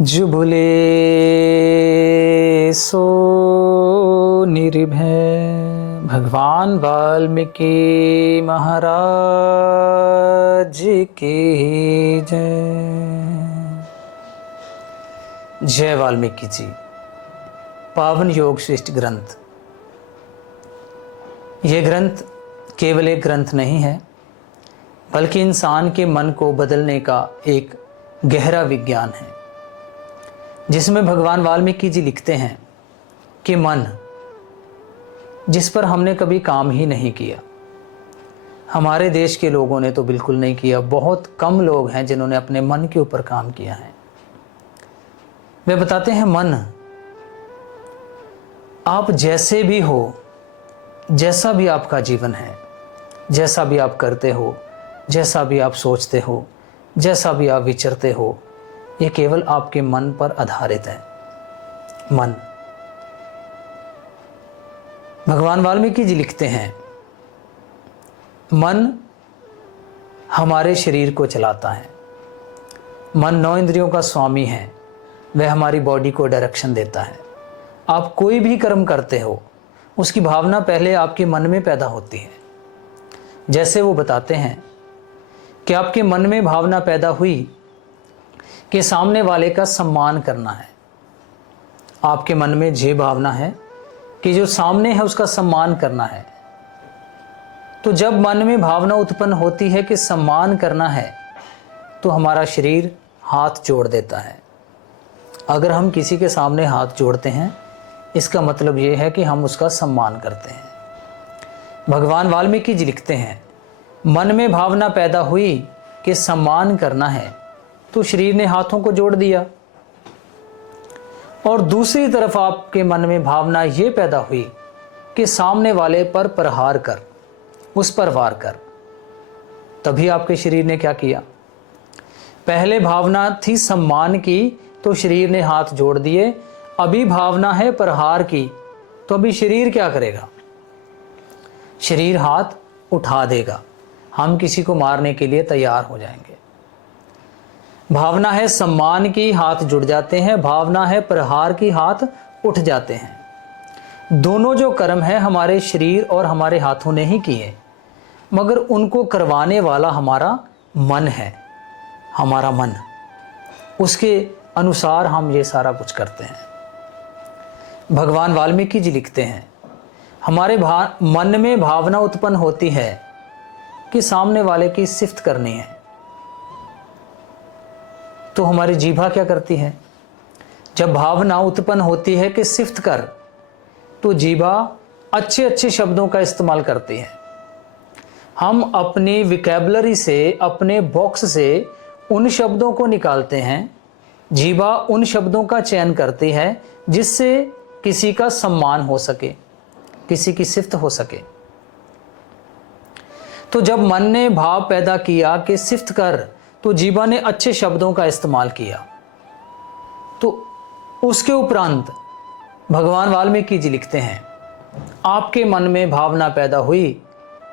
जुबले सो निर्भय। भगवान वाल्मीकि महाराज की जय। जय वाल्मीकि जी। पावन योग श्रेष्ठ ग्रंथ। ये ग्रंथ केवल एक ग्रंथ नहीं है, बल्कि इंसान के मन को बदलने का एक गहरा विज्ञान है, जिसमें भगवान वाल्मीकि जी लिखते हैं कि मन, जिस पर हमने कभी काम ही नहीं किया, हमारे देश के लोगों ने तो बिल्कुल नहीं किया, बहुत कम लोग हैं जिन्होंने अपने मन के ऊपर काम किया है। वे बताते हैं, मन, आप जैसे भी हो, जैसा भी आपका जीवन है, जैसा भी आप करते हो, जैसा भी आप सोचते हो, जैसा भी आप विचरते हो, ये केवल आपके मन पर आधारित है। मन। भगवान वाल्मीकि जी लिखते हैं, मन हमारे शरीर को चलाता है। मन 9 इंद्रियों का स्वामी है, वह हमारी बॉडी को डायरेक्शन देता है। आप कोई भी कर्म करते हो, उसकी भावना पहले आपके मन में पैदा होती है। जैसे वो बताते हैं कि आपके मन में भावना पैदा हुई कि सामने वाले का सम्मान करना है। आपके मन में ये भावना है कि जो सामने है उसका सम्मान करना है। तो जब मन में भावना उत्पन्न होती है कि सम्मान करना है, तो हमारा शरीर हाथ जोड़ देता है। अगर हम किसी के सामने हाथ जोड़ते हैं, इसका मतलब ये है कि हम उसका सम्मान करते हैं। भगवान वाल्मीकि जी लिखते हैं, मन में भावना पैदा हुई कि सम्मान करना है, तो शरीर ने हाथों को जोड़ दिया। और दूसरी तरफ आपके मन में भावना ये पैदा हुई कि सामने वाले पर प्रहार कर, उस पर वार कर, तभी आपके शरीर ने क्या किया? पहले भावना थी सम्मान की, तो शरीर ने हाथ जोड़ दिए। अभी भावना है प्रहार की, तो अभी शरीर क्या करेगा? शरीर हाथ उठा देगा। हम किसी को मारने के लिए तैयार हो जाएंगे। भावना है सम्मान की, हाथ जुड़ जाते हैं। भावना है प्रहार की, हाथ उठ जाते हैं। दोनों जो कर्म है हमारे शरीर और हमारे हाथों ने ही किए, मगर उनको करवाने वाला हमारा मन है। हमारा मन, उसके अनुसार हम ये सारा कुछ करते हैं। भगवान वाल्मीकि जी लिखते हैं, हमारे मन में भावना उत्पन्न होती है कि सामने वाले की सिफ्त करनी है, तो हमारी जीभा क्या करती है? जब भावना उत्पन्न होती है कि सिफ्त कर, तो जीभा अच्छे अच्छे शब्दों का इस्तेमाल करती है। हम अपनी विकैबुलरी से, अपने बॉक्स से उन शब्दों को निकालते हैं। जीभा उन शब्दों का चयन करती है जिससे किसी का सम्मान हो सके, किसी की सिफ्त हो सके। तो जब मन ने भाव पैदा किया कि सिफ्त कर, तो जीभा ने अच्छे शब्दों का इस्तेमाल किया। तो उसके उपरांत भगवान वाल्मीकि जी लिखते हैं, आपके मन में भावना पैदा हुई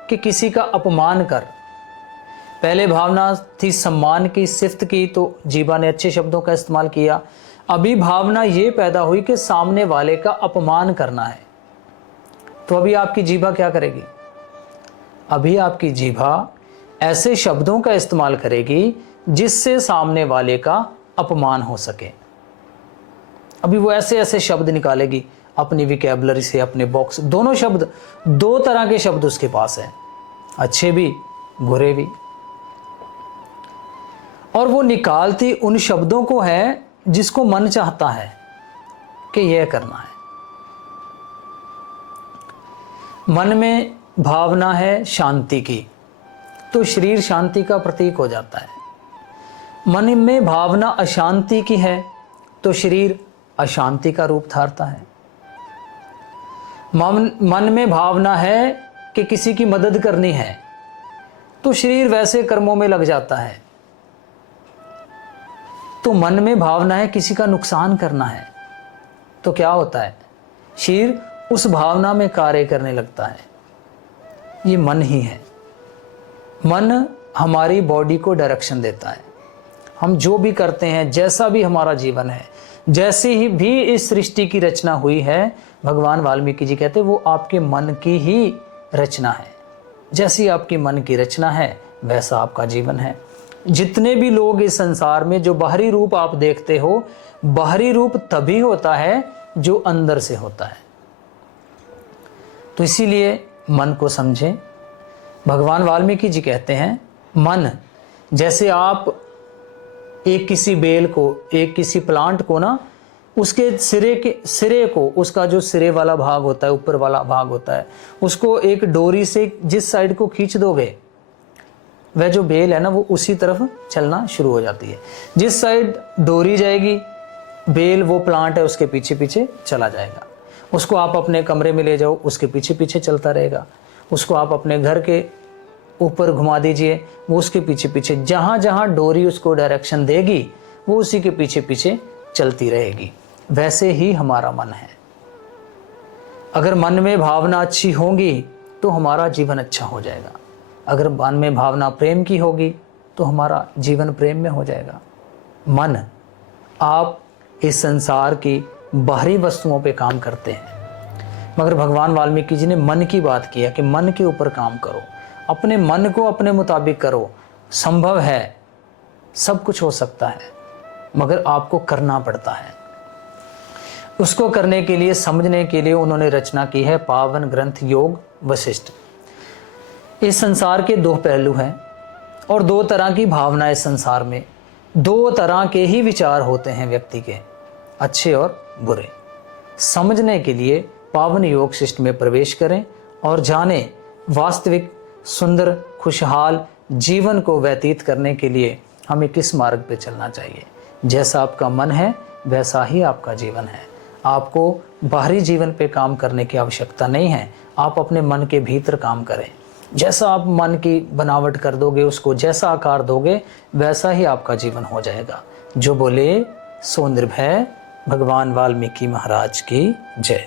कि किसी का अपमान कर। पहले भावना थी सम्मान की, सिफ्त की, तो जीभा ने अच्छे शब्दों का इस्तेमाल किया। अभी भावना ये पैदा हुई कि सामने वाले का अपमान करना है, तो अभी आपकी जीभा क्या करेगी? अभी आपकी जीभा ऐसे शब्दों का इस्तेमाल करेगी जिससे सामने वाले का अपमान हो सके। अभी वो ऐसे ऐसे शब्द निकालेगी अपनी विकैबुलरी से, अपने बॉक्स। दोनों शब्द, 2 तरह के शब्द उसके पास है, अच्छे भी, बुरे भी। और वो निकालती उन शब्दों को है जिसको मन चाहता है कि यह करना है। मन में भावना है शांति की, तो शरीर शांति का प्रतीक हो जाता है। मन में भावना अशांति की है, तो शरीर अशांति का रूप धारता है। मन में भावना है कि किसी की मदद करनी है, तो शरीर वैसे कर्मों में लग जाता है। तो मन में भावना है किसी का नुकसान करना है, तो क्या होता है? शरीर उस भावना में कार्य करने लगता है। ये मन ही है। मन हमारी बॉडी को डायरेक्शन देता है। हम जो भी करते हैं, जैसा भी हमारा जीवन है, जैसी ही भी इस सृष्टि की रचना हुई है, भगवान वाल्मीकि जी कहते हैं वो आपके मन की ही रचना है। जैसी आपकी मन की रचना है वैसा आपका जीवन है। जितने भी लोग इस संसार में, जो बाहरी रूप आप देखते हो, बाहरी रूप तभी होता है जो अंदर से होता है। तो इसीलिए मन को समझें। भगवान वाल्मीकि जी कहते हैं मन, जैसे आप एक किसी बेल को, एक किसी प्लांट को ना, उसके सिरे को, उसका जो सिरे वाला भाग होता है, ऊपर वाला भाग होता है, उसको एक डोरी से जिस साइड को खींच दोगे, वह जो बेल है ना वो उसी तरफ चलना शुरू हो जाती है। जिस साइड डोरी जाएगी, बेल, वो प्लांट है, उसके पीछे पीछे चला जाएगा। उसको आप अपने कमरे में ले जाओ, उसके पीछे पीछे चलता रहेगा। उसको आप अपने घर के ऊपर घुमा दीजिए, वो उसके पीछे पीछे, जहाँ जहाँ डोरी उसको डायरेक्शन देगी वो उसी के पीछे पीछे चलती रहेगी। वैसे ही हमारा मन है। अगर मन में भावना अच्छी होगी तो हमारा जीवन अच्छा हो जाएगा। अगर मन में भावना प्रेम की होगी तो हमारा जीवन प्रेम में हो जाएगा। मन, आप इस संसार की बाहरी वस्तुओं पे काम करते हैं, मगर भगवान वाल्मीकि जी ने मन की बात की है कि मन के ऊपर काम करो, अपने मन को अपने मुताबिक करो। संभव है, सब कुछ हो सकता है, मगर आपको करना पड़ता है। उसको करने के लिए, समझने के लिए उन्होंने रचना की है पावन ग्रंथ योग वशिष्ठ। इस संसार के दो पहलू हैं और दो तरह की भावना इस संसार में, दो तरह के ही विचार होते हैं व्यक्ति के, अच्छे और बुरे। समझने के लिए पावन योग शिष्ट में प्रवेश करें और जानें वास्तविक सुंदर खुशहाल जीवन को व्यतीत करने के लिए हमें किस मार्ग पे चलना चाहिए। जैसा आपका मन है वैसा ही आपका जीवन है। आपको बाहरी जीवन पे काम करने की आवश्यकता नहीं है, आप अपने मन के भीतर काम करें। जैसा आप मन की बनावट कर दोगे, उसको जैसा आकार दोगे, वैसा ही आपका जीवन हो जाएगा। जो बोले सो निर्भय। भगवान वाल्मीकि महाराज की जय।